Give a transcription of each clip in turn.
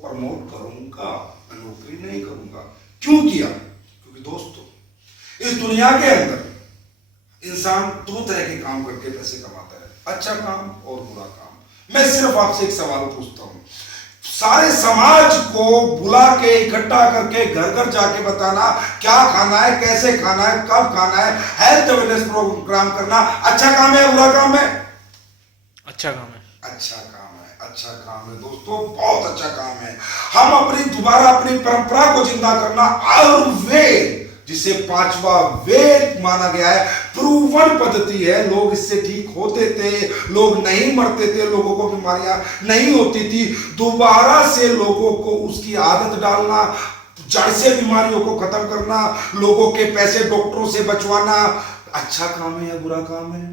Promote करूंगा, मैं नौकरी नहीं करूंगा। क्यों किया? क्योंकि दोस्तों इस दुनिया के अंदर इंसान दो तरह के काम करके पैसे कमाता है, अच्छा काम और बुरा काम। मैं सिर्फ आपसे एक सवाल पूछता हूं, सारे समाज को बुला के इकट्ठा करके घर घर जाके बताना क्या खाना है, कैसे खाना है, कब खाना है, हेल्थ अवेयरनेस प्रोग्राम करना अच्छा काम है, बुरा काम है? अच्छा काम है। अच्छा काम है, अच्छा काम है दोस्तों, बहुत अच्छा काम है। हम अपनी परंपरा को जिंदा करना, आयुर्वेद जिसे पांचवा वेद माना गया है, प्रूवन पद्धति है। लोग इससे ठीक होते थे, लोग नहीं मरते थे, लोगों को बीमारियां नहीं होती थी। दोबारा से लोगों को उसकी आदत डालना, जड़ से बीमारियों को खत्म करना, लोगों के पैसे डॉक्टरों से बचवाना अच्छा काम है या बुरा काम है?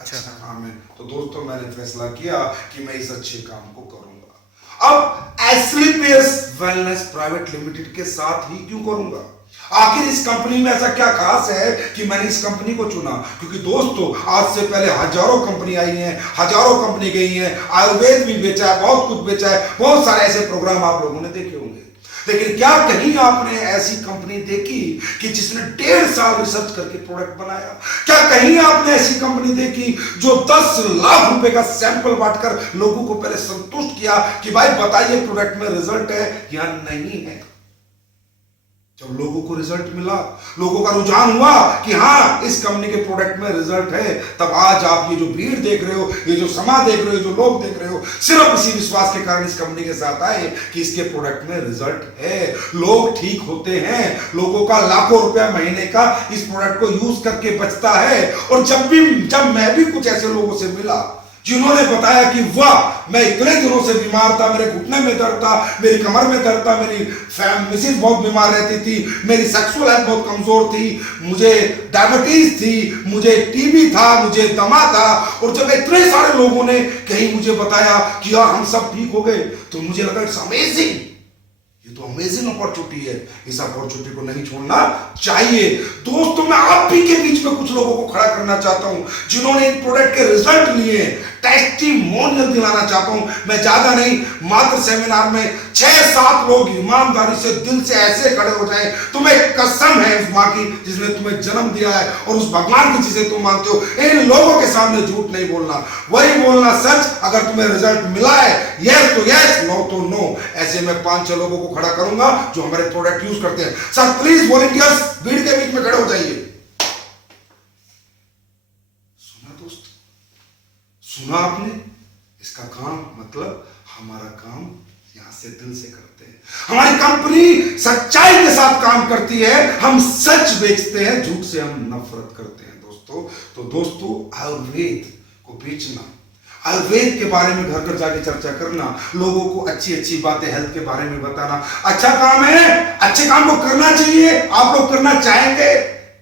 अच्छा काम है। तो दोस्तों मैंने फैसला किया कि मैं इस अच्छे काम को करूंगा। अब एस्क्लेपियस वेलनेस प्राइवेट लिमिटेड के साथ ही क्यों करूंगा? आखिर इस कंपनी में ऐसा क्या खास है कि मैंने इस कंपनी को चुना? क्योंकि दोस्तों आज से पहले हजारों कंपनी आई हैं, हजारों कंपनी गई हैं, आयुर्वेद भी बेचा है, बहुत कुछ बेचा है, बहुत सारे ऐसे प्रोग्राम आप लोगों ने देखे होंगे। लेकिन क्या कहीं आपने ऐसी कंपनी देखी कि जिसने 1.5 साल रिसर्च करके प्रोडक्ट बनाया? क्या कहीं आपने ऐसी कंपनी देखी जो 10 लाख रुपए का सैंपल बांटकर लोगों को पहले संतुष्ट किया कि भाई बताइए प्रोडक्ट में रिजल्ट है या नहीं है? जब लोगों को रिजल्ट मिला, लोगों का रुझान हुआ कि हाँ इस कंपनी के प्रोडक्ट में रिजल्ट है, तब आज आप ये जो भीड़ देख रहे हो, ये जो समा देख रहे हो, जो लोग देख रहे हो, सिर्फ इसी विश्वास के कारण इस कंपनी के साथ आए कि इसके प्रोडक्ट में रिजल्ट है, लोग ठीक होते हैं, लोगों का लाखों रुपया महीने का इस प्रोडक्ट को यूज करके बचता है। और जब मैं भी कुछ ऐसे लोगों से मिला जिन्होंने बताया कि वाह मैं इतने दिनों से बीमार था, मेरे घुटने में दर्द था, मेरी कमर में दर्द था, मेरी मिसेज बहुत बीमार रहती थी, मेरी सेक्सुअल हेल्थ बहुत कमजोर थी, मुझे डायबिटीज थी, मुझे टीबी था, मुझे दमा था, और जब इतने सारे लोगों ने कहीं मुझे बताया कि यार हम सब ठीक हो गए, तो मुझे लगा इट्स अमेजिंग, ये तो अमेजिंग अपॉर्चुनिटी है, इस अपॉर्चुनिटी को नहीं छोड़ना चाहिए। दोस्तों मैं आप भी के बीच में कुछ लोगों को खड़ा करना चाहता हूं जिन्होंने इन प्रोडक्ट के रिजल्ट लिए, टेस्टिमोनियल दिलाना चाहता हूं। मैं ज्यादा नहीं, मात्र सेमिनार में 6-7 लोग ईमानदारी से दिल से ऐसे खड़े हो जाएं, तुम्हें कसम है उस मां की जिसने तुम्हें जन्म दिया है और उस भगवान की जिसे तुम मानते हो, इन लोगों के सामने झूठ नहीं बोलना, वही बोलना सच। अगर तुम्हें रिजल्ट मिला है यस तो यस, नो तो नो। ऐसे में 5-6 लोगों को खड़ा करूंगा जो हमारे प्रोडक्ट यूज करते हैं। सर प्लीज वॉलंटियर्स भीड़ के बीच में खड़े हो जाइए। सुना दोस्त, सुना आपने? इसका काम मतलब हमारा काम यहां से दिल से करते हैं। हमारी कंपनी सच्चाई के साथ काम करती है, हम सच बेचते हैं, झूठ से हम नफरत करते हैं दोस्तों। तो दोस्तों आयुर्वेद को बेचना, आयुर्वेद के बारे में घर घर जाके चर्चा करना, लोगों को अच्छी अच्छी बातें हेल्थ के बारे में बताना अच्छा काम है, अच्छे काम को करना चाहिए। आप लोग करना चाहेंगे?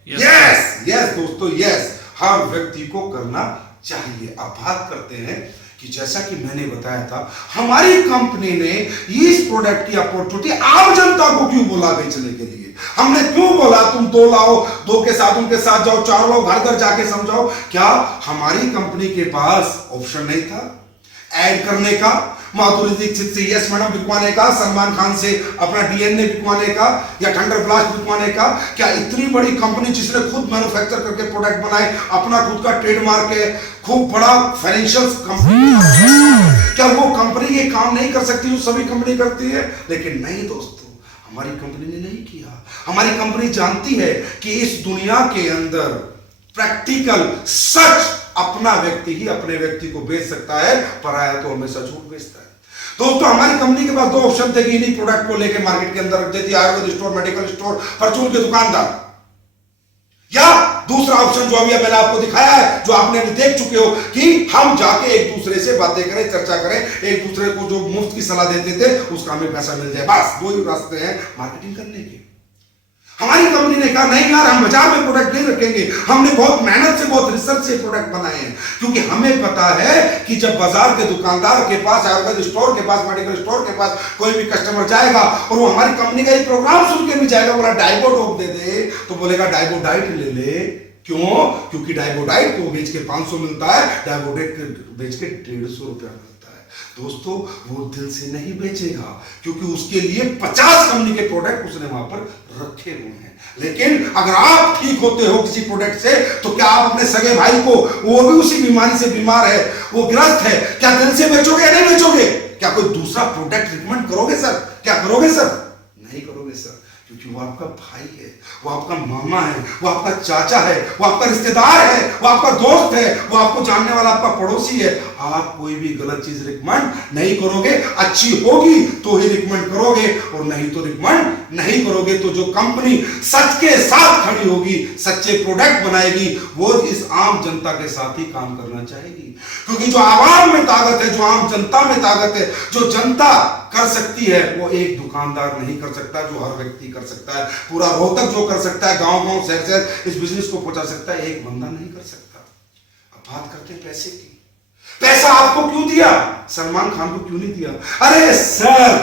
यस यस दोस्तों, यस, हर व्यक्ति को करना चाहिए। अब बात करते हैं कि जैसा कि मैंने बताया था, हमारी कंपनी ने इस प्रोडक्ट की अपॉर्चुनिटी आम जनता को क्यों बोला बेचने के लिए? हमने क्यों बोला तुम 2 लाओ, 2 के साथ उनके साथ जाओ, 4 लाओ, घर घर जाके समझाओ? क्या हमारी कंपनी के पास ऑप्शन नहीं था ऐड करने का? माधुरी दीक्षित से यस मैडम बिकवाने का, सलमान खान से अपना डीएनए बिकवाने का, या थंडर ब्लास्ट बिकवाने का? क्या इतनी बड़ी कंपनी जिसने खुद मैन्युफैक्चर करके प्रोडक्ट बनाए, अपना खुद का ट्रेडमार्क है, खूब बड़ा फाइनेंशियल कंपनी, क्या वो कंपनी ये काम नहीं कर सकती जो सभी कंपनी करती है? लेकिन नहीं दोस्तों, हमारी कंपनी ने नहीं किया। हमारी कंपनी जानती है कि इस दुनिया के अंदर प्रैक्टिकल सच अपना व्यक्ति ही अपने व्यक्ति को बेच सकता है, पराया तो हमेशा झूठ बेचता है। दोस्तों हमारी कंपनी के पास 2 ऑप्शन थे कि इन्हीं प्रोडक्ट को लेकर मार्केट के अंदर रख देती, आयुर्वेद स्टोर, मेडिकल स्टोर, परचून के दुकानदार, या दूसरा ऑप्शन जो अभी मैंने आपको दिखाया है, जो आपने अभी देख चुके हो, कि हम जाके एक दूसरे से बातें करें, चर्चा करें, एक दूसरे को जो मुफ्त की सलाह देते थे उसका हमें पैसा मिल जाए। बस 2 ही रास्ते हैं मार्केटिंग करने के। हमारी कंपनी ने कहा नहीं यार, हम बाजार में प्रोडक्ट नहीं रखेंगे। हमने बहुत मेहनत से, बहुत रिसर्च से प्रोडक्ट बनाए हैं, क्योंकि हमें पता है कि जब बाजार के दुकानदार के पास, आयुर्वेद स्टोर के पास, मेडिकल स्टोर के पास कोई भी कस्टमर जाएगा और वो हमारी कंपनी का एक प्रोग्राम सुन के भी जाएगा, बोला डाइबोडोप दे दे, तो बोलेगा डाइबोडाइट ले ले। क्यों? क्योंकि डाइबोडाइट को बेच के 500 मिलता है, डाइबोडेट बेच के 150 रुपया मिलता है। दोस्तों वो दिल से नहीं बेचेगा, क्योंकि उसके लिए 50 कंपनी के प्रोडक्ट उसने वहां पर रखे हुए हैं। लेकिन अगर आप ठीक होते हो किसी प्रोडक्ट से, तो क्या आप अपने सगे भाई को, वो भी उसी बीमारी से बीमार है, वो ग्रस्त है, क्या दिल से बेचोगे या नहीं बेचोगे? क्या कोई दूसरा प्रोडक्ट रिकमेंड करोगे सर? क्या करोगे सर? नहीं करोगे सर, क्योंकि वो आपका भाई है, वो आपका मामा है, वो आपका चाचा है, वो आपका रिश्तेदार है, वो आपका दोस्त है, वो आपको जानने वाला आपका पड़ोसी है। आप कोई भी गलत चीज रिकमेंड नहीं करोगे, अच्छी होगी तो ही रिकमेंड करोगे, और नहीं तो रिकमेंड नहीं करोगे। तो जो कंपनी सच के साथ खड़ी होगी, सच्चे प्रोडक्ट बनाएगी, वो इस आम जनता के साथ ही काम करना चाहेगी, क्योंकि जो आवाम में ताकत है, जो आम जनता में ताकत है, जो जनता कर सकती है, वो एक दुकानदार नहीं कर सकता, जो हर व्यक्ति कर सकता है। पूरा रोहतक जो कर सकता है, गांव गांव शहर शहर इस बिजनेस को पहुंचा सकता है, एक बंदा नहीं कर सकता। अब बात करते हैं पैसे की। पैसा आपको क्यों दिया? सलमान खान को क्यों नहीं दिया? अरे सर,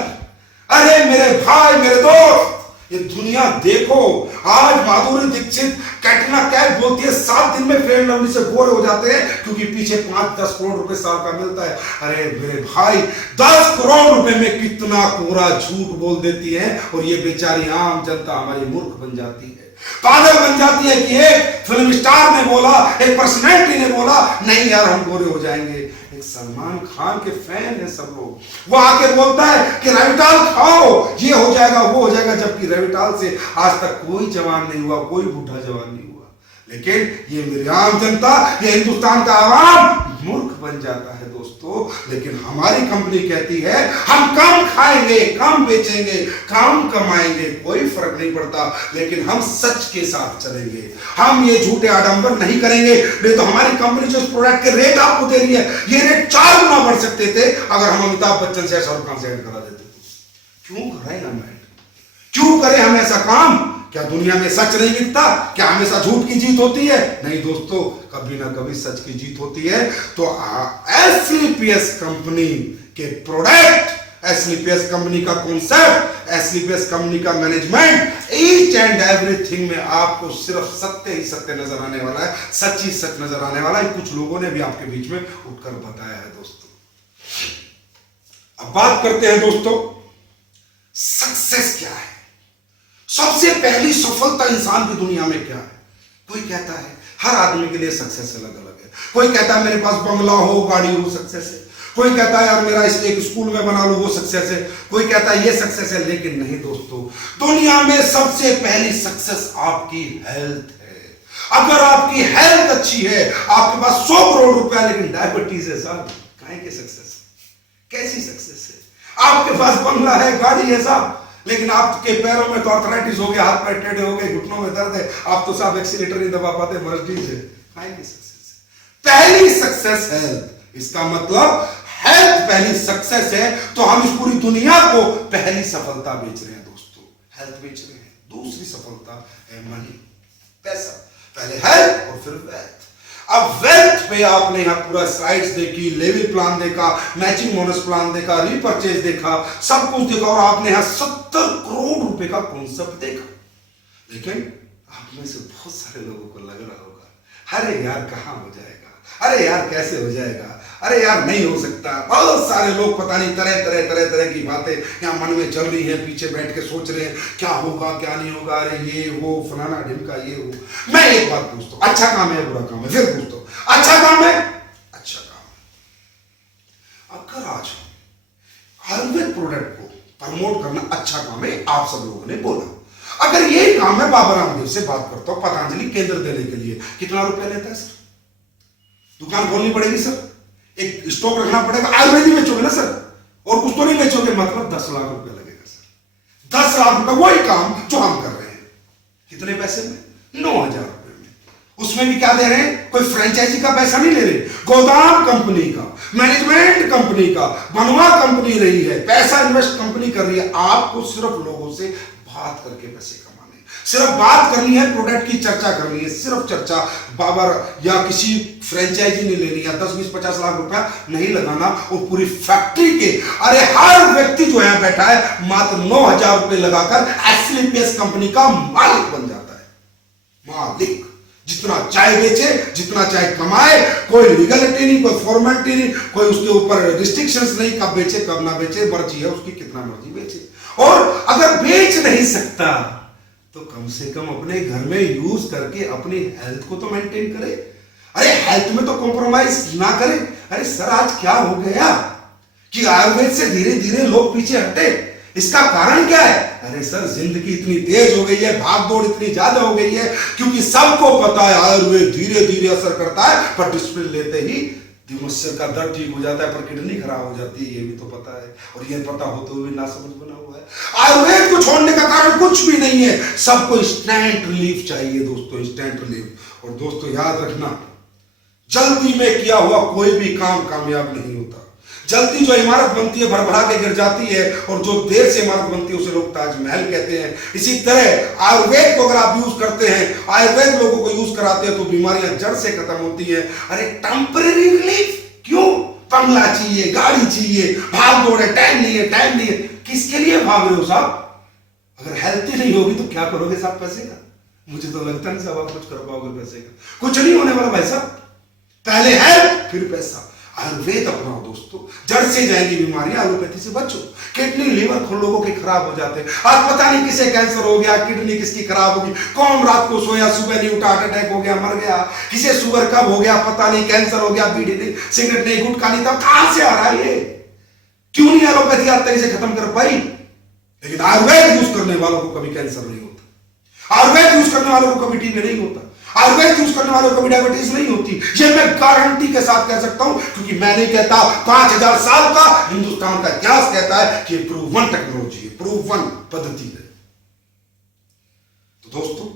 अरे मेरे भाई, मेरे दोस्त, ये दुनिया देखो। आज माधुरी दीक्षित, कैटरीना कैफ बोलती है 7 दिन में फेयर एंड लवली से गोरे हो जाते हैं, क्योंकि पीछे 5-10 करोड़ रुपए साल का मिलता है। अरे मेरे भाई, 10 करोड़ रुपए में कितना कोरा झूठ बोल देती है, और ये बेचारी आम जनता हमारी मूर्ख बन जाती है, पागल बन जाती है कि एक फिल्म स्टार ने बोला, एक पर्सनैलिटी ने बोला, नहीं यार हम गोरे हो जाएंगे। एक सलमान खान के फैन है सब लोग, वो आके बोलता है कि रेविटाल खाओ, ये हो जाएगा, वो हो जाएगा, जबकि रेविटाल से आज तक कोई जवान नहीं हुआ, कोई बूढ़ा जवान नहीं हुआ। लेकिन ये मेरी आम जनता, ये हिंदुस्तान का आवाम मूर्ख बन जाता है दोस्तों। लेकिन हमारी कंपनी कहती है हम कम खाएंगे, कम बेचेंगे, कम कमाएंगे, कोई फर्क नहीं पड़ता, लेकिन हम सच के साथ चलेंगे, हम ये झूठे आडंबर नहीं करेंगे। नहीं तो हमारी कंपनी जो इस प्रोडक्ट के रेट आपको दे रही है, ये रेट 4 गुना बढ़ सकते थे अगर हम अमिताभ बच्चन से शाहरुख खान से ऐड करा देते। क्यों कराएगा हम ऐड? क्यों करें हम ऐसा काम? क्या दुनिया में सच नहीं मिलता? क्या हमेशा झूठ की जीत होती है? नहीं दोस्तों, कभी ना कभी सच की जीत होती है। तो एसलीपीएस कंपनी के प्रोडक्ट, एसलीपीएस कंपनी का कॉन्सेप्ट, एसलीपीएस कंपनी का मैनेजमेंट, ईच एंड एवरीथिंग में आपको सिर्फ सत्य ही सत्य नजर आने वाला है, सच ही सच नजर आने वाला है। कुछ लोगों ने भी आपके बीच में उठकर बताया है दोस्तों। अब बात करते हैं दोस्तों, सक्सेस क्या है? सबसे पहली सफलता इंसान की दुनिया में क्या है? कोई कहता है, हर आदमी के लिए सक्सेस अलग अलग है। कोई कहता है मेरे पास बंगला हो, गाड़ी हो, सक्सेस है। कोई कहता है यार मेरा इसलिए एक स्कूल में बना लो, वो सक्सेस है। कोई कहता है ये सक्सेस है। लेकिन नहीं दोस्तों, दुनिया में सबसे पहली सक्सेस आपकी हेल्थ है। अगर आपकी हेल्थ अच्छी है, आपके पास 100 करोड़ रुपया लेकिन डायबिटीज है, साहब काहे के सक्सेस? कैसी सक्सेस है? आपके पास बंगला है, गाड़ी है साहब, लेकिन आपके पैरों में तो आर्थराइटिस हो गया, हाथ पैर टेढ़े हो गए, घुटनों में दर्द है, आप तो साहब एक्सीलेटर नहीं दबा पाते, मर्जीज है। पहली सक्सेस है, पहली सक्सेस हेल्थ। इसका मतलब हेल्थ पहली सक्सेस है, तो हम इस पूरी दुनिया को पहली सफलता बेच रहे हैं दोस्तों, हेल्थ बेच रहे हैं। दूसरी सफलता है मनी, पैसा। पहले हेल्थ और फिर वेल्थ। अब वेल्थ पे आपने यहां पूरा स्लाइड्स देखी, लेवल प्लान देखा, मैचिंग बोनस प्लान देखा, रीपरचेज देखा, सब कुछ देखा, और आपने यहां 70 करोड़ रुपए का कॉन्सेप्ट देखा। लेकिन आप में से बहुत सारे लोगों को लग रहा होगा, अरे यार कहां हो जाएगा, अरे यार कैसे हो जाएगा, अरे यार नहीं हो सकता। बहुत सारे लोग पता नहीं तरह की बातें यहाँ मन में चल रही है, पीछे बैठ के सोच रहे हैं क्या होगा क्या नहीं होगा, अरे ये वो फलाना ढिमका ये वो। मैं एक बात पूछता हूँ, अच्छा काम है या बुरा काम है? फिर पूछता हूँ, अच्छा काम है? अच्छा काम है। अगर आज आयुर्वेद प्रोडक्ट को प्रमोट करना अच्छा काम है, आप सब लोगों ने बोला, अगर ये काम है, बाबा रामदेव से बात करता हूं, पतंजलि केंद्र देने के लिए कितना रुपया लेता है सर? दुकान खोलनी पड़ेगी सर, एक स्टॉक रखना पड़ेगा, आयुर्वेद ही बेचोगे ना सर, और कुछ तो नहीं बेचोगे, मतलब 10 लाख रुपया लगेगा सर। 10 लाख रुपया, वही काम जो हम कर रहे हैं। कितने पैसे में? 9,000 रुपए में। उसमें भी क्या दे रहे हैं? कोई फ्रेंचाइजी का पैसा नहीं ले रहे, गोदाम कंपनी का, मैनेजमेंट कंपनी का, बनवा कंपनी रही है, पैसा इन्वेस्ट कंपनी कर रही है। आपको सिर्फ लोगों से बात करके पैसे कमाने, सिर्फ बात करनी है, प्रोडक्ट की चर्चा करनी है, सिर्फ चर्चा। बाबर या किसी फ्रेंचाइजी नहीं लेनी है, 10, 20, 50 लाख रुपया नहीं लगाना, और पूरी फैक्ट्री के, अरे हर व्यक्ति जो है बैठा है मात्र 9,000 रुपए लगाकर एसलीपीएस कंपनी का मालिक बन जाता है। मालिक जितना चाहे बेचे, जितना चाहे कमाए, कोई लीगलिटी नहीं, कोई फॉर्मेलिटी नहीं, कोई उसके ऊपर रिस्ट्रिक्शंस नहीं, कब बेचे कब ना बेचे, मर्जी है उसकी, कितना मर्जी बेचे। और अगर बेच नहीं सकता तो कम से कम अपने घर में यूज करके अपनी हेल्थ को तो मेंटेन करे। अरे हेल्थ में तो कॉम्प्रोमाइज ना करे। अरे सर आज क्या हो गया कि आयुर्वेद से धीरे धीरे लोग पीछे हटे, इसका कारण क्या है? अरे सर जिंदगी इतनी तेज हो गई है, भाग दौड़ इतनी ज्यादा हो गई है, क्योंकि सबको पता है आयुर्वेद धीरे धीरे असर करता है, पर डिस्प्लिन लेते ही दिमस्यर का दर्द ठीक हो जाता है, पर किडनी खराब हो जाती है, ये भी तो पता है। और ये पता होते हुए ना समझ बना हुआ है। आयुर्वेद को छोड़ने का कारण कुछ भी नहीं है, सबको इंस्टेंट रिलीफ चाहिए दोस्तों, इंस्टेंट रिलीफ। और दोस्तों याद रखना, जल्दी में किया हुआ कोई भी काम कामयाब नहीं होता। जल्दी जो इमारत बनती है भरभरा के गिर जाती है, और जो देर से इमारत बनती है उसे लोग ताजमहल कहते हैं। इसी तरह आयुर्वेद को अगर आप यूज करते हैं, आयुर्वेद लोगों को यूज कराते हैं, तो बीमारियां जड़ से खत्म होती है। अरे टेम्परेरी रिलीफ क्यों? बंगला चाहिए, गाड़ी चाहिए, भाग दौड़ है, टाइम नहीं है, टाइम नहीं है, किसके लिए भाग रहे हो साहब? अगर हेल्थ ही नहीं होगी तो क्या करोगे साहब पैसे का? मुझे तो लगता नहीं साहब आप कुछ कर पाओगे पैसे का, कुछ नहीं होने वाला भाई साहब। पहले हेल्थ फिर पैसा। आयुर्वेद अपनाओ दोस्तों, जड़ से जाएंगी बीमारियां, एलोपैथी से बचो। किडनी लीवर खुद लोगों के खराब हो जाते हैं, आज पता नहीं किसे कैंसर हो गया, किडनी किसकी खराब होगी, कौन रात को सोया सुबह नहीं उठा, हार्ट अटैक हो गया मर गया, किसे शुगर कब हो गया पता नहीं, कैंसर हो गया, बीड़ी नहीं, सिगरेट नहीं, गुटखा नहीं, तब कहां से आ रहा है ये? क्यों नहीं एलोपैथी आज तक इसे खत्म कर पाई? लेकिन आयुर्वेद यूज करने वालों को कभी कैंसर नहीं होता, आयुर्वेद यूज करने वालों को कभी टीबी नहीं होता, आयुर्वेद यूज करने वालों को भी डायबिटीज नहीं होती। ये मैं गारंटी के साथ कह सकता हूं, क्योंकि मैं नहीं कहता, 5000 साल का हिंदुस्तान का इतिहास कहता है कि प्रूवन टेक्नोलॉजी है, प्रूवन पद्धति है। तो दोस्तों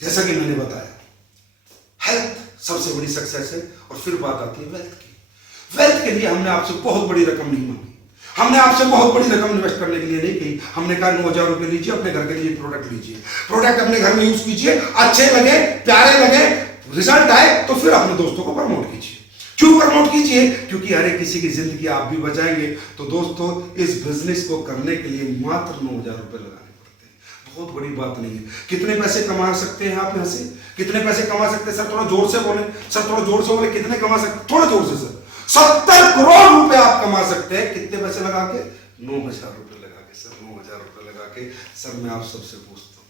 जैसा कि मैंने बताया, हेल्थ सबसे बड़ी सक्सेस है। और फिर बात आती है वेल्थ की। वेल्थ के लिए हमने आपसे बहुत बड़ी रकम नहीं मांगी, हमने आपसे बहुत बड़ी रकम इन्वेस्ट करने के लिए नहीं कही। हमने कहा 9000 रुपए लीजिए, अपने घर के लिए प्रोडक्ट लीजिए, प्रोडक्ट अपने घर में यूज कीजिए, अच्छे लगे, प्यारे लगे, रिजल्ट आए तो फिर अपने दोस्तों को प्रमोट कीजिए। क्यों प्रमोट कीजिए? क्योंकि हर एक किसी की जिंदगी आप भी बचाएंगे। तो दोस्तों इस बिजनेस को करने के लिए मात्र 9000 रुपए लगाने पड़ते हैं, बहुत बड़ी बात नहीं है। कितने पैसे कमा सकते हैं आप यहाँ से? कितने पैसे कमा सकते हैं? सर थोड़ा जोर से बोले, सर थोड़ा जोर से बोले, कितने कमा सकते? थोड़ा जोर से सर। 70 करोड़ रुपए आप कमा सकते हैं। कितने पैसे लगा के? 9000 रुपए लगा के। सर 9000 रुपए लगा के। सर मैं आप सबसे पूछता हूं,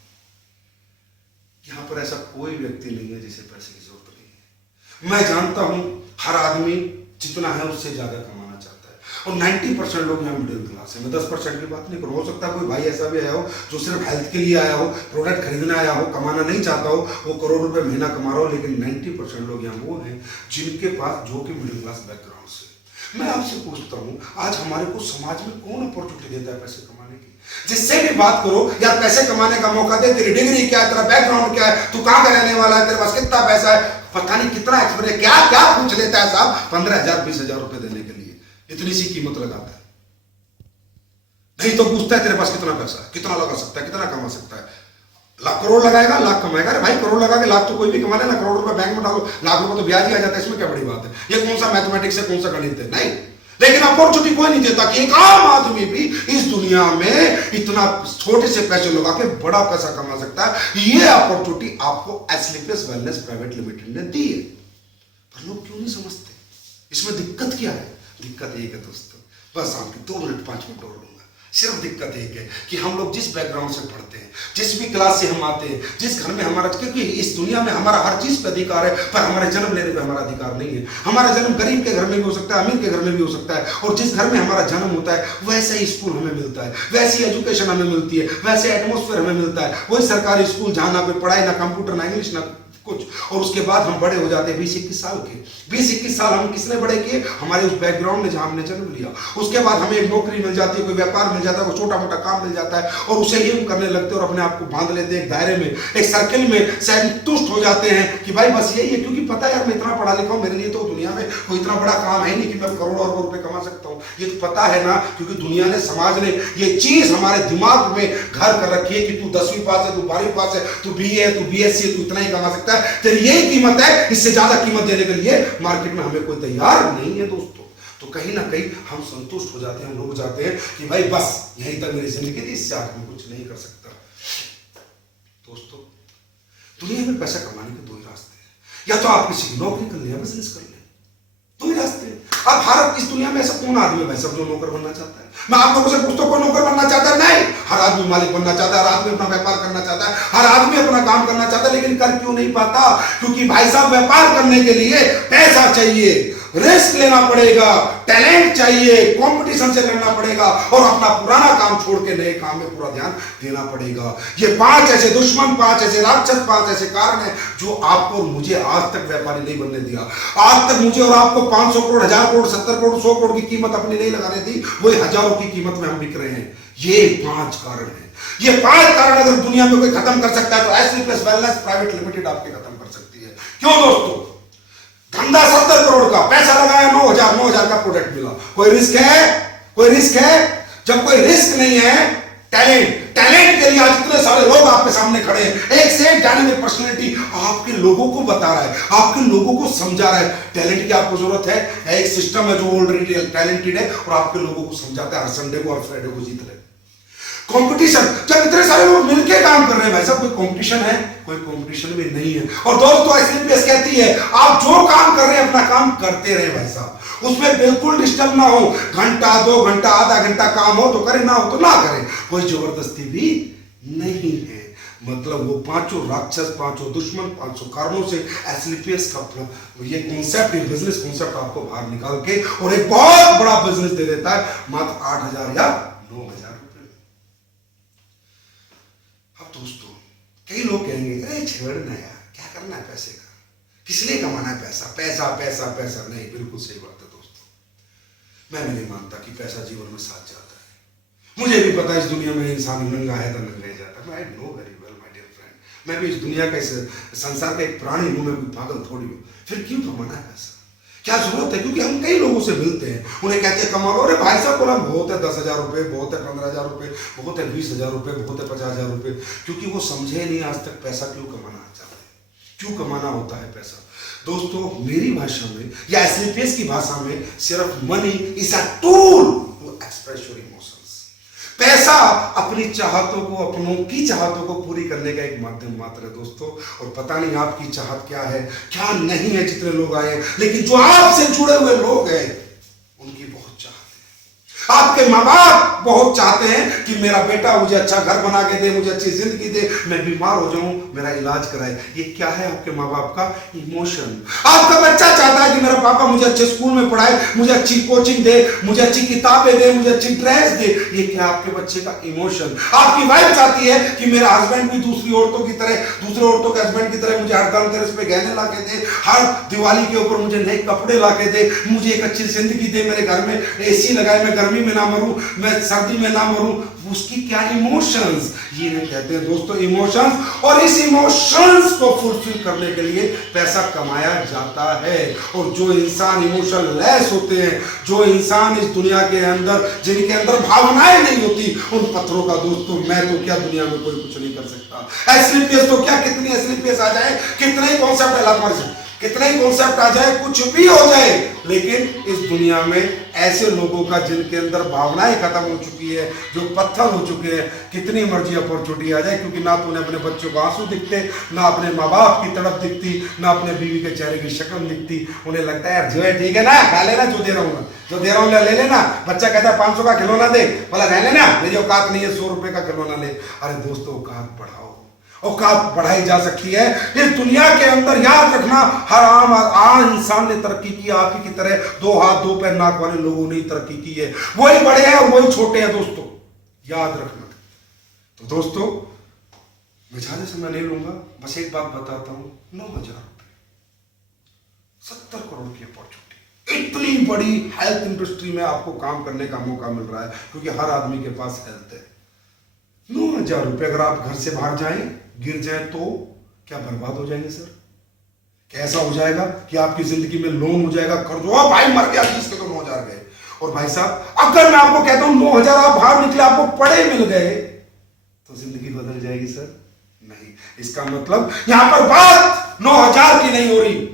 यहां पर ऐसा कोई व्यक्ति नहीं है जिसे पैसे की जरूरत नहीं है। मैं जानता हूं हर आदमी जितना है उससे ज्यादा कमाना चाहता है, और 90% लोग यहाँ मिडिल क्लास है। मैं 10% की बात नहीं करूँ, हो सकता है कोई भाई ऐसा भी आया हो जो सिर्फ हेल्थ के लिए आया हो, प्रोडक्ट खरीदने आया हो, कमाना नहीं चाहता हो, वो करोड़ रुपए महीना कमा रहा हो। लेकिन 90% लोग यहाँ वो हैं जिनके पास, जो कि मिडिल क्लास बैकग्राउंड से। मैं आपसे पूछता हूँ, आज हमारे को समाज में कौन अपॉर्चुनिटी देता है पैसे कमाने की? जिससे भी बात करो, यार पैसे कमाने का मौका दे, तेरी डिग्री क्या है, तेरा बैकग्राउंड क्या है, तू कहाँ का रहने वाला है, तेरे पास कितना पैसा है, पता नहीं कितना एक्सपीरियंस, क्या क्या पूछ लेता है साहब। 15,000 20,000 रुपए देने के लिए इतनी सी कीमत लगाता है। नहीं तो पूछता है तेरे पास कितना पैसा है, कितना लगा सकता है, कितना कमा सकता है। लाख करोड़ लगाएगा, लाख कमाएगा। अरे भाई करोड़ लगा के लाख तो कोई भी कमा लेना, करोड़ रुपए बैंक में डालो, लाख रुपए तो ब्याज ही आ जाता है, इसमें क्या बड़ी बात है? ये कौन सा मैथमेटिक्स है, कौन सा गणित है? नहीं। लेकिन अपॉर्चुनिटी कोई नहीं देता कि एक आम आदमी भी इस दुनिया में इतना छोटे से पैसे लगा के बड़ा पैसा कमा सकता है। ये अपॉर्चुनिटी आपको एस्लीपियस वेलनेस प्राइवेट लिमिटेड ने दी है, पर लोग क्यों नहीं समझते? इसमें दिक्कत क्या है? दिक्कत एक है दोस्तों, बस आपकी 2 मिनट 5 मिनट और लूंगा। सिर्फ दिक्कत एक है कि हम लोग जिस बैकग्राउंड से पढ़ते हैं, जिस भी क्लास से हम आते हैं, जिस घर में हमारा, क्योंकि इस दुनिया में हमारा हर चीज पे अधिकार है, पर हमारे जन्म लेने पे हमारा अधिकार नहीं है। हमारा जन्म गरीब के घर में भी हो सकता है, अमीर के घर में भी हो सकता है, और जिस घर में हमारा जन्म होता है वैसे ही स्कूल हमें मिलता है, वैसी एजुकेशन हमें मिलती है, वैसे एटमोस्फेयर हमें मिलता है। वही सरकारी स्कूल जहां ना पे पढ़ाई, ना कंप्यूटर, ना इंग्लिश, ना कुछ, और उसके बाद हम बड़े हो जाते हैं 20-21 साल के। 20-21 साल हम किसने बड़े किए? हमारे उस बैकग्राउंड में जहां हमने जन्म लिया। उसके बाद हमें एक नौकरी मिल जाती है, कोई व्यापार मिल जाता है, कोई छोटा मोटा काम मिल जाता है, और उसे ही हम करने लगते हैं और अपने आप को बांध लेते हैं एक दायरे में, एक सर्किल में, संतुष्ट हो जाते हैं कि भाई बस यही है। क्योंकि पता है यार मैं इतना पढ़ा लिखा हूं, मेरे लिए तो दुनिया में कोई इतना बड़ा काम है नहीं कि मैं करोड़ों अरबों रुपए कमा सकता हूं। ये तो पता है ना, क्योंकि दुनिया ने, समाज ने ये चीज हमारे दिमाग में घर कर रखी है कि तू 10वीं पास है, तू 12वीं पास है, तू BA है, तू BSc है, तू इतना ही कमा सकता है, तेरी यही कीमत है। इससे ज्यादा कीमत देने के लिए मार्केट में हमें कोई तैयार नहीं है दोस्तों। तो कहीं ना कहीं हम संतुष्ट हो जाते हैं, हम रुक जाते हैं कि भाई बस यहीं तक मेरी जिंदगी थी, इससे आगे मैं कुछ नहीं कर सकता। दोस्तों दुनिया में पैसा कमाने के दो ही रास्ते हैं, या तो आप किसी की नौकरी कर ले या बिजनेस कर ले, दो ही रास्ते हैं। अब भारत इस दुनिया में ऐसा कौन आदमी है भाई साहब जो नौकर बनना चाहता है? मैं आप लोगों से पूछता हूं, कोई नौकर बनना चाहता है? नहीं, हर आदमी मालिक बनना चाहता है, हर आदमी अपना व्यापार करना चाहता है, हर आदमी अपना काम करना चाहता है, लेकिन कर क्यों नहीं पाता? क्योंकि भाई साहब व्यापार करने के लिए पैसा चाहिए, रिस्क लेना पड़ेगा, टैलेंट चाहिए, कंपटीशन से लड़ना पड़ेगा और अपना पुराना काम छोड़ के नए काम में पूरा ध्यान देना पड़ेगा। ये 5 ऐसे दुश्मन, 5 ऐसे राक्षस, 5 ऐसे कारण हैं जो आपको और मुझे आज तक व्यापारी नहीं बनने दिया। आज तक मुझे और आपको 500 करोड़, 1000 करोड़, 70 करोड़, 100 करोड़ की कीमत अपनी नहीं लगाने दी, वही हजारों की कीमत में हम बिक रहे हैं। ये 5 कारण हैं। ये 5 कारण अगर दुनिया में कोई खत्म कर सकता है तो SP plus wellness private limited आपके खत्म कर सकती है। क्यों दोस्तों? धंधा 70 करोड़ का, पैसा लगाया 9,000 का प्रोडक्ट मिला। कोई रिस्क है? कोई रिस्क है? जब कोई रिस्क नहीं है, टैलेंट के लिए आज इतने सारे लोग आपके सामने खड़े हैं, एक से एक डायनामिक पर्सनालिटी आपके लोगों को बता रहा है, आपके लोगों को समझा रहा है। टैलेंट की आपको जरूरत है, एक सिस्टम है जो ऑलरेडी टैलेंटेड है और आपके लोगों को समझाता है, हर संडे को और फ्राइडे को जीत रहे। कंपटीशन, जब इतने सारे लोग मिलके काम कर रहे हैं भाई साहब, कोई कंपटीशन है? कोई कंपटीशन भी नहीं है। और दोस्तों एसलीपीएस कहती है आप जो काम कर रहे हैं अपना काम करते रहे भाई साहब, उसमें बिल्कुल डिस्टर्ब ना हो। घंटा, 2 घंटा, आधा घंटा काम हो तो करें, ना हो तो ना करें, कोई जबरदस्ती भी नहीं है। मतलब वो 5 राक्षस, 5 दुश्मन, 5 कारणों से एसलीपीएस का ये कॉन्सेप्ट, ये बिजनेस कॉन्सेप्ट आपको बाहर निकाल के और एक बहुत बड़ा बिजनेस दे देता है मात्र 8,000 या 9,000 रुपए। अब दोस्तों कई लोग कहेंगे अरे छेड़ना यार, क्या करना है पैसे का, किस लिए कमाना है पैसा, पैसा पैसा पैसा। नहीं, बिल्कुल सही बात है दोस्तों। मैं नहीं मानता कि पैसा जीवन में साथ जाता है। मुझे भी पता है इस दुनिया में इंसान नंगा है तो नंगा ही जाता है। I know very well my dear friend, मैं भी इस दुनिया का, इस संसार का एक प्राणी हूं, मैं कोई पागल थोड़ी हूं। फिर क्यों कमाना है पैसा, क्या जरूरत है? क्योंकि हम कई लोगों से मिलते हैं, उन्हें कहते हैं कमा लो। अरे भाई साहब बोला बहुत है 10,000 रुपए, बहुत है 15,000 रुपए, बहुत है 20,000 रुपए, बहुत है 50,000 रुपए। क्योंकि वो समझे नहीं आज तक पैसा क्यों कमाना चाहते हैं, क्यों कमाना होता है पैसा। दोस्तों मेरी भाषा में या एसलीपीएस की भाषा में सिर्फ money is a tool to express your emotions. पैसा अपनी चाहतों को, अपनों की चाहतों को पूरी करने का एक माध्यम मात्र है दोस्तों। और पता नहीं आपकी चाहत क्या है, क्या नहीं है। जितने लोग आए, लेकिन जो आपसे जुड़े हुए लोग हैं उनकी बहुत चाहत है। आपके माँ बाप बहुत चाहते हैं कि मेरा बेटा मुझे अच्छा घर बना के दे, मुझे अच्छी जिंदगी दे, मैं बीमार हो जाऊं मेरा इलाज कराए। ये क्या है आपके माँ बाप का? इमोशन। आपका बच्चा चाहता है कि मेरा पापा मुझे अच्छे स्कूल में पढ़ाए, मुझे अच्छी कोचिंग दे, मुझे अच्छी किताबें दे, मुझे अच्छी ड्रेस दे। ये क्या आपके बच्चे का इमोशन। आपकी वाइफ चाहती है कि मेरा हस्बैंड भी दूसरी औरतों की तरह, दूसरे औरतों के हस्बैंड की तरह मुझे हर धनतेरस पे गहने ला के दे, हर दिवाली के ऊपर मुझे नए कपड़े ला के दे, मुझे एक अच्छी जिंदगी दे, मेरे घर में एसी लगाए, मैं गर्मी में ना मरूं, मैं सर्दी में ना मरूं। उसकी क्या इमोशंस, ये नहीं कहते हैं दोस्तों इमोशंस। और इस इमोशंस को फुलफिल करने के लिए पैसा कमाया जाता है। और जो इंसान इमोशन लेस होते हैं, जो इंसान इस दुनिया के अंदर, जिनके अंदर भावनाएं नहीं होती, उन पत्थरों का दोस्तों मैं तो क्या दुनिया में कोई कुछ नहीं कर सकता। एसलीपीएस तो क्या, कितनी एसलीपीएस आ जाए, कितने ही कॉन्सेप्ट है, कितने ही कॉन्सेप्ट आ जाए, कुछ भी हो जाए, लेकिन इस दुनिया में ऐसे लोगों का जिनके अंदर भावनाएं खत्म हो चुकी है, जो पत्थर हो चुके हैं, कितनी मर्जी अपॉर्चुनिटी आ जाए, क्योंकि ना तो उन्हें अपने बच्चों को आंसू दिखते, ना अपने माँ बाप की तड़प दिखती, ना अपने बीवी के चेहरे की शक्ल दिखती। उन्हें लगता है यार जो है ठीक है ना, खा लेना, जो दे रहा हूँ जो दे रहा हूँ ले लेना। बच्चा कहता है 500 का खिलौना दे, बोला रह लेना, मेरी औकात नहीं है 100 रुपए का खिलौना ले। अरे दोस्तों औकात बढ़ाओ, औकात बढ़ाई जा सकती है। इस दुनिया के अंदर याद रखना, हर आम इंसान ने तरक्की की, आप ही की तरह 2 हाथ 2 पैर नाक वाले लोगों ने तरक्की की है। वही बड़े हैं और वही छोटे हैं दोस्तों, याद रखना। तो दोस्तों मैं ज्यादा समय नहीं लूंगा, बस एक बात बताता हूं, 9,000 रुपए, 70 करोड़ की अपॉर्चुनिटी, इतनी बड़ी हेल्थ इंडस्ट्री में आपको काम करने का मौका मिल रहा है, क्योंकि हर आदमी के पास हेल्थ है। 9,000 रुपए अगर आप घर से बाहर जाएं, गिर जाए तो क्या बर्बाद हो जाएंगे सर? कैसा हो जाएगा कि आपकी जिंदगी में लोन हो जाएगा, कर्ज हो, भाई मर गया इसके तो 9,000 गए। और भाई साहब अगर मैं आपको कहता हूं 9,000 आप बाहर निकले, आपको पड़े मिल गए, तो जिंदगी बदल जाएगी सर? नहीं। इसका मतलब यहां पर बात 9,000 की नहीं हो रही,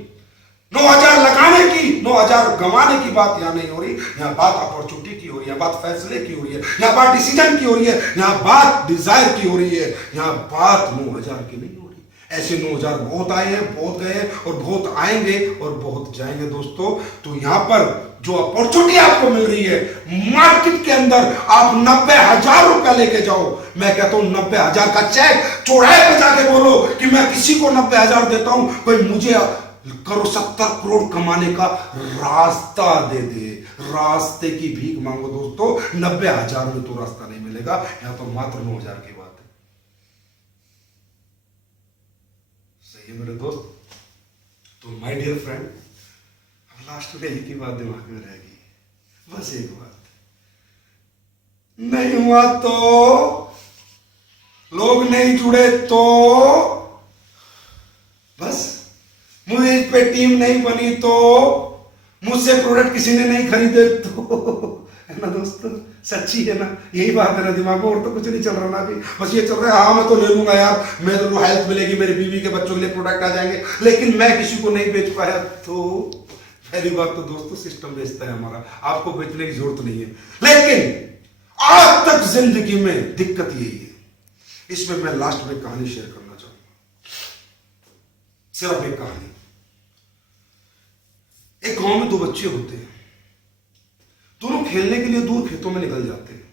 9,000 लगाने की, 9,000 गंवाने की बात यहां नहीं हो रही। यहां बात अपॉर्चुनिटी की हो रही है, बात फैसले की हो रही है, यहां बात डिसीजन की हो रही है, यहां बात डिजायर की हो रही है, यहां बात 9,000 की नहीं हो रही। ऐसे 9,000 बहुत आए हैं, बहुत गए हैं और बहुत आएंगे और बहुत जाएंगे दोस्तों। तो यहां पर जो अपॉर्चुनिटी आपको मिल रही है मार्केट के अंदर, आप 90,000 रुपया लेके जाओ। मैं कहता हूं 90,000 का चेक चौराहे पे जाके बोलो कि मैं किसी को 90,000 देता हूं, कोई मुझे करो 70 करोड़ कमाने का रास्ता दे दे। रास्ते की भीख मांगो दोस्तों, 90,000 में तो रास्ता नहीं मिलेगा, यहां तो मात्र 9,000 की बात है। सही है मेरे दोस्त। तो माय डियर फ्रेंड, अब लास्ट में एक ही बात दिमाग में रहेगी, बस एक बात, नहीं हुआ तो, लोग नहीं जुड़े तो, बस मुझे इस पे टीम नहीं बनी तो, मुझसे प्रोडक्ट किसी ने नहीं खरीदे तो, है ना दोस्तों, सच्ची है ना, यही बात है ना दिमाग में, और तो कुछ नहीं चल रहा ना अभी, बस ये चल रहा है हाँ मैं तो ले लूंगा यार, मैं तो हेल्प मिलेगी, मेरी बीवी के बच्चों के लिए प्रोडक्ट आ जाएंगे, लेकिन मैं किसी को नहीं बेच पाया तो। पहली बात तो दोस्तों सिस्टम बेचता है हमारा, आपको बेचने की जरूरत नहीं है। लेकिन आज तक जिंदगी में दिक्कत यही है। इसमें मैं लास्ट में कहानी शेयर करना चाहूंगा, सिर्फ एक कहानी। एक गांव में 2 बच्चे होते हैं, दोनों खेलने के लिए दूर खेतों में निकल जाते हैं।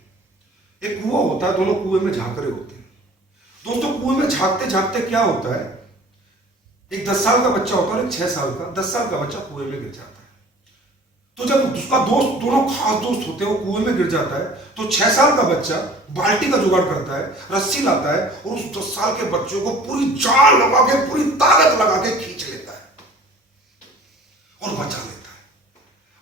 एक कुआं होता है, दोनों कुएं में झांक रहे होते हैं। दोस्तों कुएं में झांकते झांकते क्या होता है, एक 10 साल का बच्चा होता है और एक 6 साल का, 10 साल का बच्चा कुएं में गिर जाता है। तो जब उसका दोस्त, दोनों खास दोस्त होते हैं, वो कुएं में गिर जाता है, तो 6 साल का बच्चा बाल्टी का जुगाड़ करता है, रस्सी लाता है और उस 10 साल के बच्चे को पूरी जान लगा के, पूरी ताकत लगा के खींच लेता है और बचा लेता है।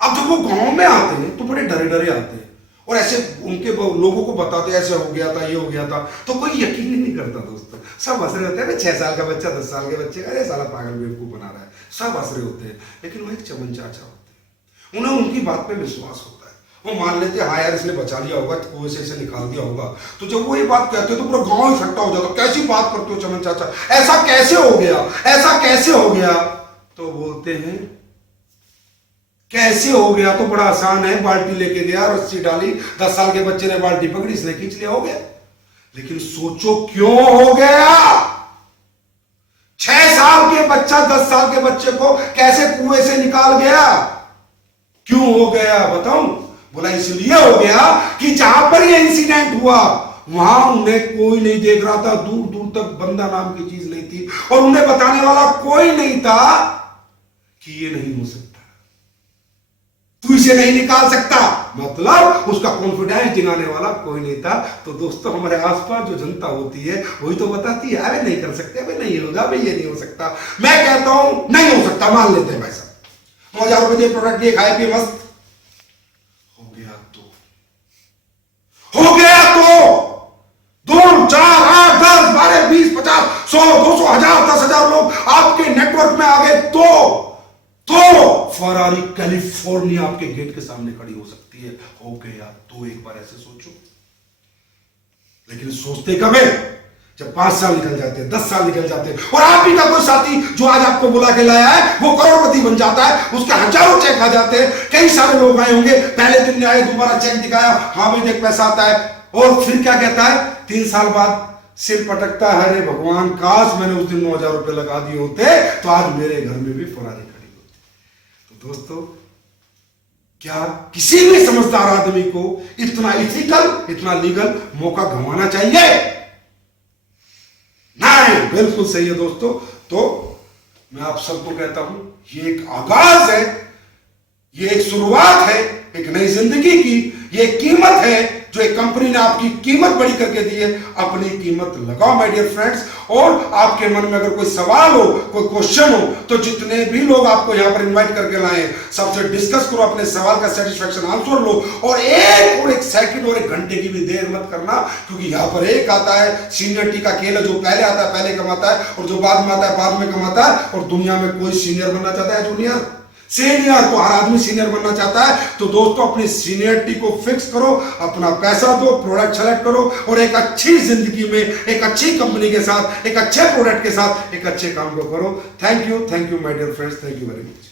अब जब वो गांव में आते हैं तो बड़े डरे डरे आते हैं और ऐसे उनके लोगों को बताते ऐसे हो गया था, ये हो गया था, तो कोई यकीन ही नहीं करता दोस्तों। सब हंस रहे होते हैं, 6 साल का बच्चा 10 साल के बच्चे, अरे साला पागल बेवकूफ बना रहा है, सब हंस रहे होते हैं। लेकिन वो एक चमन चाचा होते हैं, उन्हें उनकी बात पे विश्वास होता है, वो मान लेते हैं हाँ यार इसने बचा लिया होगा, कुएं से इसे निकाल दिया होगा। तो जब वो ये बात कहते हैं तो पूरा गांव इकट्ठा हो जाता, कैसी बात करते हो चमन चाचा, ऐसा कैसे हो गया, ऐसा कैसे हो गया? तो बोलते हैं कैसे हो गया तो बड़ा आसान है, बाल्टी लेके गया, रस्सी डाली, 10 साल के बच्चे ने बाल्टी पकड़ी, इसने खींच लिया, हो गया। लेकिन सोचो क्यों हो गया? 6 साल के बच्चा 10 साल के बच्चे को कैसे कुएं से निकाल गया? क्यों हो गया बताऊं? बोला इसलिए हो गया कि जहां पर यह इंसिडेंट हुआ वहां उन्हें कोई नहीं देख रहा था, दूर दूर तक बंदा नाम की चीज नहीं थी और उन्हें बताने वाला कोई नहीं था कि ये नहीं हो सकता, तू इसे नहीं निकाल सकता, मतलब उसका कॉन्फिडेंस दिखाने वाला कोई नहीं था। तो दोस्तों हमारे आसपास जो जनता होती है वही तो बताती है अरे नहीं कर सकते, अरे नहीं होगा, अरे ये नहीं हो सकता। मैं कहता हूं नहीं हो सकता, मान लेते हैं भाई साहब, 9,000 रुपए प्रोडक्ट लिए, खाए पिए मस्त हो गया तो 2, 4, 8, 10, 12, 20, 50, 100, 200, 1000, 10,000 लोग आपके नेटवर्क में आ गए तो फरारी कैलिफोर्निया आपके गेट के सामने खड़ी हो सकती है। हो गया तो एक बार ऐसे सोचो। लेकिन सोचते कब है? जब 5 साल निकल जाते हैं, 10 साल निकल जाते हैं और आप ही का कोई साथी जो आज आपको बुला के लाया है वो करोड़पति बन जाता है, उसके हजारों चेक आ जाते हैं। कई सारे लोग आए होंगे, पहले दिन आए, दोबारा चेक दिखाया, हाँ भाई देख पैसा आता है, और फिर क्या कहता है 3 साल बाद सिर पटकता है, अरे भगवान काश मैंने उस दिन 9,000 रुपए लगा दिए होते तो आज मेरे घर में भी फरारी खड़ी होती। तो दोस्तों क्या किसी भी समझदार आदमी को इतना इथिकल, इतना लीगल मौका गंवाना चाहिए? नहीं, बिल्कुल सही है दोस्तों। तो मैं आप सबको कहता हूं ये एक आगाज है, ये एक शुरुआत है एक नई जिंदगी की, ये कीमत है जो एक कंपनी ने आपकी कीमत बड़ी करके दी है। अपनी कीमत लगाओ माय डियर फ्रेंड्स। और आपके मन में अगर कोई सवाल हो, कोई क्वेश्चन हो, तो जितने भी लोग आपको यहां पर इनवाइट करके लाए सबसे डिस्कस करो, अपने सवाल का सेटिस्फेक्शन आंसर लो, और एक सेकंड और 1 घंटे की भी देर मत करना, क्योंकि यहां पर एक आता है सीनियरिटी का खेल है, जो पहले आता है पहले कमाता है और जो बाद में आता है बाद में कमाता है। और दुनिया में कोई सीनियर बनना चाहता है, जूनियर सीनियर, तो हर आदमी सीनियर बनना चाहता है। तो दोस्तों अपनी सीनियरिटी को फिक्स करो, अपना पैसा दो, प्रोडक्ट सेलेक्ट करो और एक अच्छी जिंदगी में एक अच्छी कंपनी के साथ, एक अच्छे प्रोडक्ट के साथ एक अच्छे काम को करो। Thank you my dear friends, thank you very much.